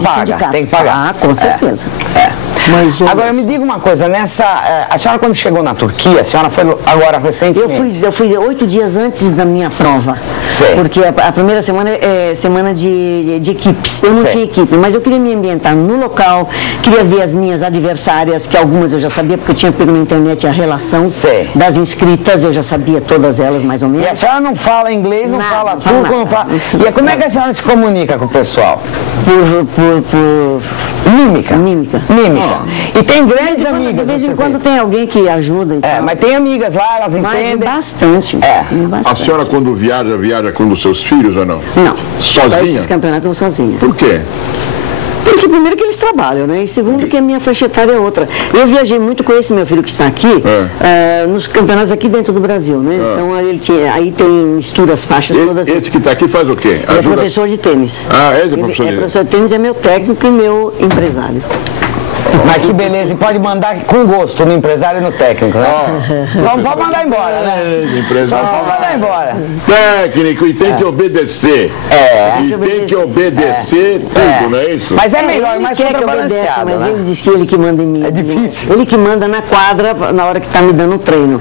sindicato. Tem que pagar. Ah, com certeza. Mas, agora, me diga uma coisa, a senhora quando chegou na Turquia, a senhora foi agora recentemente? Eu fui 8 dias antes da minha prova. Sei. Porque a primeira semana é semana de equipes. Eu não tinha equipe, mas eu queria me ambientar no local, queria ver as minhas adversárias, que algumas eu já sabia, porque eu tinha pego na internet a relação das inscritas, eu já sabia todas elas, mais ou menos. E a senhora não fala inglês, não fala turco, não fala... E como é que a senhora se comunica com o pessoal? Por mímica. Mímica. E tem grandes amigas. De vez em quando tem alguém que ajuda. Mas tem amigas lá, elas entendem. Bastante. A senhora quando viaja com os seus filhos ou não? Não. Sozinha? Para esses campeonatos eu vou sozinha. Por quê? Porque primeiro que eles trabalham, né? E segundo que a minha faixa etária é outra. Eu viajei muito com esse meu filho que está aqui, nos campeonatos aqui dentro do Brasil, né? Então aí tem mistura as faixas todas. Esse que está aqui faz o quê? Ele é professor de tênis. Ele é professor de tênis? Professor de tênis, é meu técnico e meu empresário. Mas que beleza, e pode mandar com gosto no empresário e no técnico, né? Só não pode mandar embora, né? Empresário. Só não pode mandar embora. Técnico, e tem que obedecer. E tem que obedecer tudo, não é isso? Mas é melhor, mais contrabalanceado, mas ele diz que ele que manda em mim. É difícil. Ele que manda na quadra na hora que está me dando o treino.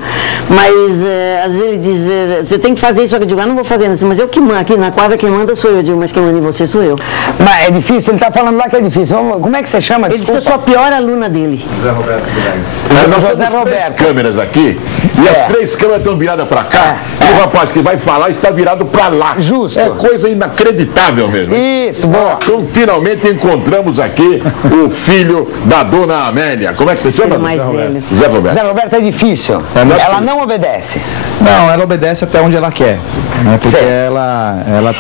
Mas às vezes ele diz, você tem que fazer isso, eu digo, não vou fazer isso, mas eu que mando, aqui na quadra quem manda sou eu. Eu digo, mas quem manda em você sou eu. Mas é difícil, ele está falando lá que é difícil. Como é que você chama? Ele diz que eu sou a pior aluna dele. José Roberto Guilherme. Nós José Roberto. 3 câmeras aqui, e as 3 câmeras estão viradas para cá, e o rapaz que vai falar está virado para lá. Justo. É coisa inacreditável mesmo. Isso, boa. Então, finalmente encontramos aqui o filho da dona Amélia. Como é que você chama? Mais velho. José Roberto. José Roberto é difícil. Ela não obedece. Não, ela obedece até onde ela quer, né? Porque ela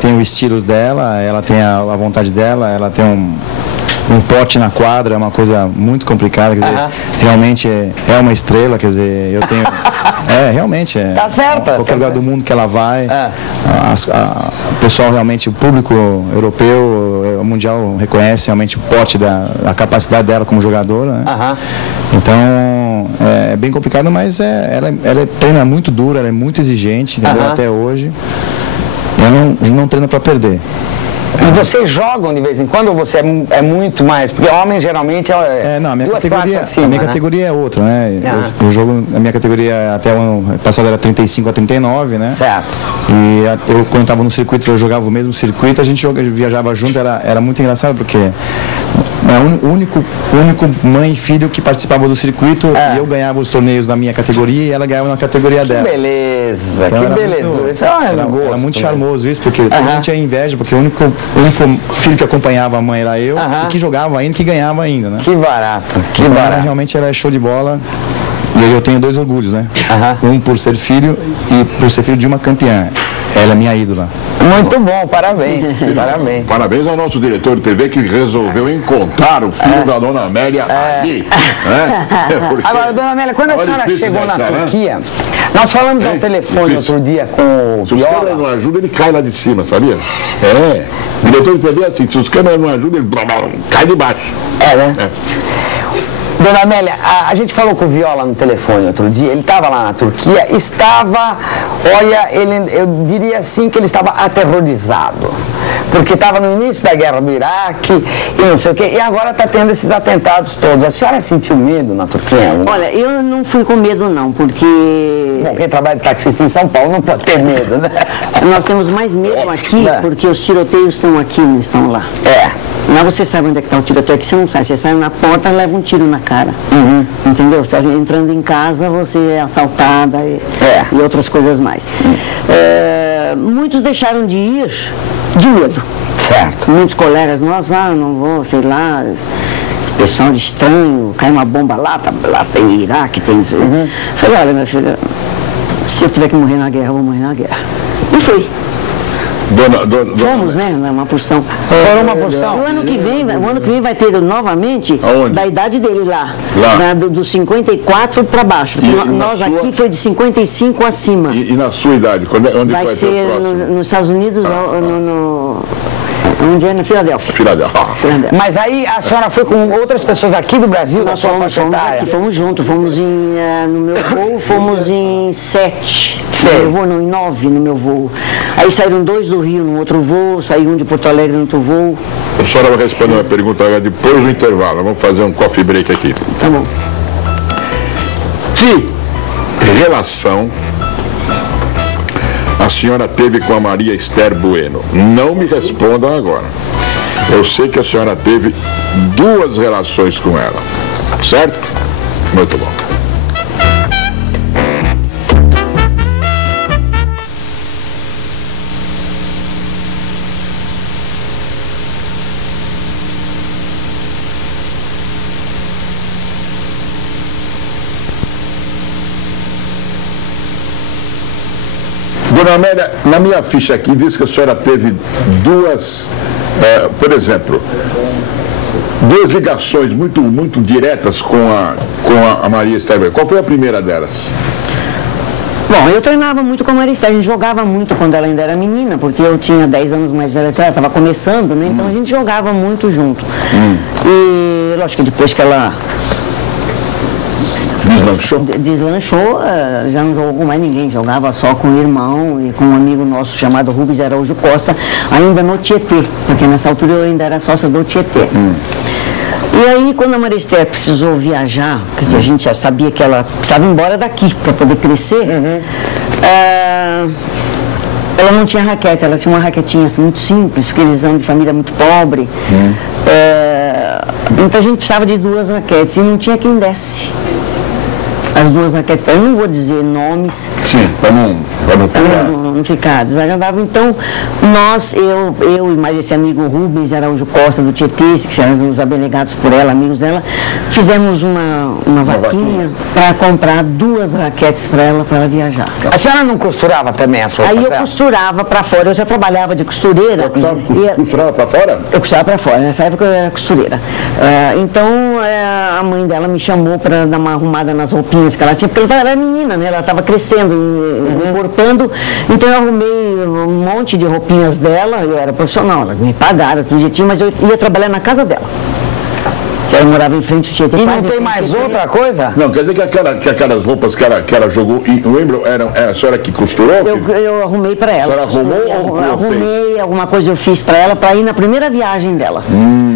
tem o estilo dela, ela tem a vontade dela, ela tem um pote na quadra, é uma coisa muito complicada, quer dizer, realmente é uma estrela, quer dizer, eu tenho... realmente é. Tá certo. Qualquer lugar do mundo que ela vai, o pessoal realmente, o público europeu, o mundial reconhece realmente o pote a capacidade dela como jogadora, né? Então, é bem complicado, mas ela treina muito dura, ela é muito exigente, entendeu? Até hoje. Eu não treino para perder. E vocês jogam de vez em quando ou você é muito mais? Porque homem geralmente não, a minha categoria, acima, a minha categoria é outra, né? Eu jogo, a minha categoria até o ano passado era 35 a 39, né? Certo. E eu, quando estava no circuito, eu jogava o mesmo circuito, a gente viajava junto, era muito engraçado, porque o único mãe e filho que participava do circuito, e eu ganhava os torneios da minha categoria e ela ganhava na categoria dela. Beleza, então, que beleza. Era muito charmoso isso, porque a gente tinha inveja, porque o único filho que acompanhava a mãe era eu, e que jogava ainda, que ganhava ainda, né? Que barato, que então, barato. Realmente era show de bola. E eu tenho 2 orgulhos, né? Um por ser filho e por ser filho de uma campeã. Ela é minha ídola. Muito bom, parabéns. Parabéns. Parabéns ao nosso diretor de TV que resolveu encontrar o filho da dona Amélia ali. Porque... Agora, dona Amélia, quando a senhora chegou na Turquia, nós falamos ao telefone outro dia com o Se os Viola. câmeras não ajudam, ele cai lá de cima, sabia? O diretor de TV é assim, se os câmeras não ajudam, ele cai de baixo. Né? Dona Amélia, a gente falou com o Viola no telefone outro dia, ele estava lá na Turquia, eu diria assim que ele estava aterrorizado, porque estava no início da guerra do Iraque e não sei o quê, e agora está tendo esses atentados todos. A senhora sentiu medo na Turquia? Olha, eu não fui com medo não, porque... Bom, quem trabalha de taxista em São Paulo não pode ter medo, né? Nós temos mais medo aqui, porque os tiroteios estão aqui, não estão lá. Lá você sabe onde é que está o tiroteio, aqui você não sabe, você sai na porta e leva um tiro na cara. Entendeu? Você está entrando em casa, você é assaltada e outras coisas mais. Muitos deixaram de ir de medo. Certo. Muitos colegas nossos, não vou, sei lá, esse pessoal de estranho, cai uma bomba lá tem Iraque, tem isso. Falei, olha, minha filha, se eu tiver que morrer na guerra, eu vou morrer na guerra. E fui. Fomos, né? Uma porção. Foram uma porção. O ano que vem vai ter novamente da idade dele lá. Dos 54 para baixo. Nós aqui foi de 55 acima. E na sua idade? Onde vai ser nos Estados Unidos, onde é na Filadélfia. Mas aí a senhora foi com outras pessoas aqui do Brasil? Nós fomos juntos, no meu voo fomos em 7. no meu voo, não, em 9 no meu voo. Aí saíram 2 do Rio no outro voo, saiu um de Porto Alegre no outro voo. A senhora vai responder uma pergunta depois do intervalo. Vamos fazer um coffee break aqui. Tá bom. Que relação a senhora teve com a Maria Esther Bueno? Não me respondam agora. Eu sei que a senhora teve 2 relações com ela, certo? Muito bom. Dona Amélia, na minha ficha aqui diz que a senhora teve 2, por exemplo, 2 ligações muito diretas com a Maria Esther. Qual foi a primeira delas? Bom, eu treinava muito com a Maria Esther, a gente jogava muito quando ela ainda era menina, porque eu tinha 10 anos mais velha que ela, estava começando, né? Então a gente jogava muito junto. E lógico que depois que ela deslanchou, já não jogou com mais ninguém, jogava só com o irmão e com um amigo nosso chamado Rubens Araújo Costa, ainda no Tietê, porque nessa altura eu ainda era sócia do Tietê. E aí, quando a Maria Esther precisou viajar, porque a gente já sabia que ela precisava ir embora daqui para poder crescer, ela não tinha raquete, ela tinha uma raquetinha assim, muito simples, porque eles são de família muito pobre. Então a gente precisava de 2 raquetes e não tinha quem desse as 2 raquetes. Eu não vou dizer nomes. Sim, para não ficar desagradável. Então, eu e mais esse amigo Rubens Araújo Costa do Tietê, que eram os abnegados por ela, amigos dela, fizemos uma vaquinha para comprar 2 raquetes para ela viajar. A senhora não costurava também a sua? Aí eu costurava para fora, eu já trabalhava de costureira. Costurava para fora? Eu costurava para fora, nessa época eu era costureira. Então, a mãe dela me chamou para dar uma arrumada nas roupinhas que ela tinha, porque ela era menina, né? Ela estava crescendo, encorpando, então eu arrumei um monte de roupinhas dela, eu era profissional, ela me pagava tudo jeitinho, mas eu ia trabalhar na casa dela. Que ela morava em frente ao Tietê. E não tem mais outra coisa? Não, quer dizer que aquelas roupas que ela jogou, lembra, era a senhora que costurou? Eu arrumei para ela. A senhora arrumou? Arrumei, alguma coisa eu fiz para ela, para ir na primeira viagem dela.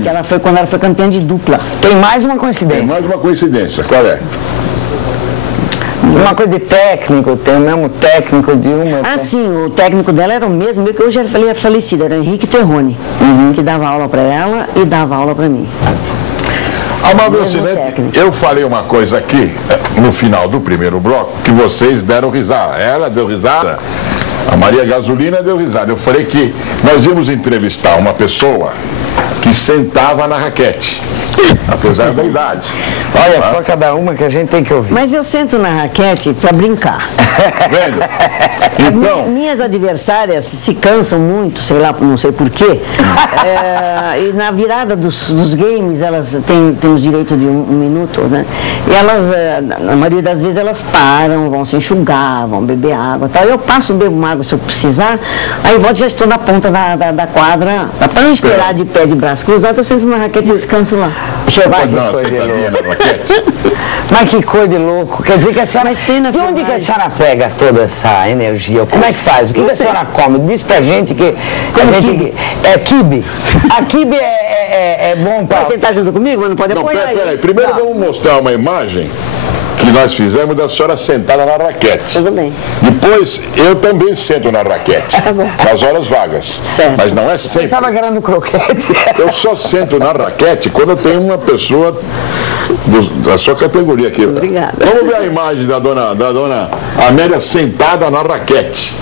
Que ela foi quando ela foi campeã de dupla. Tem mais uma coincidência. Tem mais uma coincidência, qual é? Uma coisa de técnico, tem o mesmo técnico de uma... Ah, sim, o técnico dela era o mesmo, que hoje ele é falecido, era Henrique Terroni, que dava aula para ela e dava aula para mim. Amável Cinete, eu falei uma coisa aqui, no final do primeiro bloco, que vocês deram risada. Ela deu risada, a Maria Gasolina deu risada. Eu falei que nós íamos entrevistar uma pessoa que sentava na raquete, apesar da idade. Olha só cada uma que a gente tem que ouvir. Mas eu sento na raquete para brincar. Vendo? Então... Minhas adversárias se cansam muito, sei lá, não sei porquê. E na virada dos games, elas temos direito de um minuto, né? E elas, na maioria das vezes, elas param, vão se enxugar, vão beber água e tal. Eu passo, bebo uma água se eu precisar, aí volto, já estou na ponta da quadra, para não esperar de pé, de braço cruzado, eu sento na raquete e descanso lá. Deixa eu Mas que coisa de louco. Quer dizer que a senhora... De onde que a senhora pega toda essa energia? Como é que faz? O que a senhora come? Diz pra gente que... É quibe. A quibe é bom para... Vai sentar junto comigo, mas não pode apoiar. Peraí. Primeiro vamos mostrar uma imagem que nós fizemos da senhora sentada na raquete. Tudo bem. Depois, eu também sento na raquete, nas horas vagas. Certo. Mas não é sempre. Você estava ganhando croquete? Eu só sento na raquete quando eu tenho uma pessoa da sua categoria aqui. Obrigada. Vamos ver a imagem da dona Amélia sentada na raquete.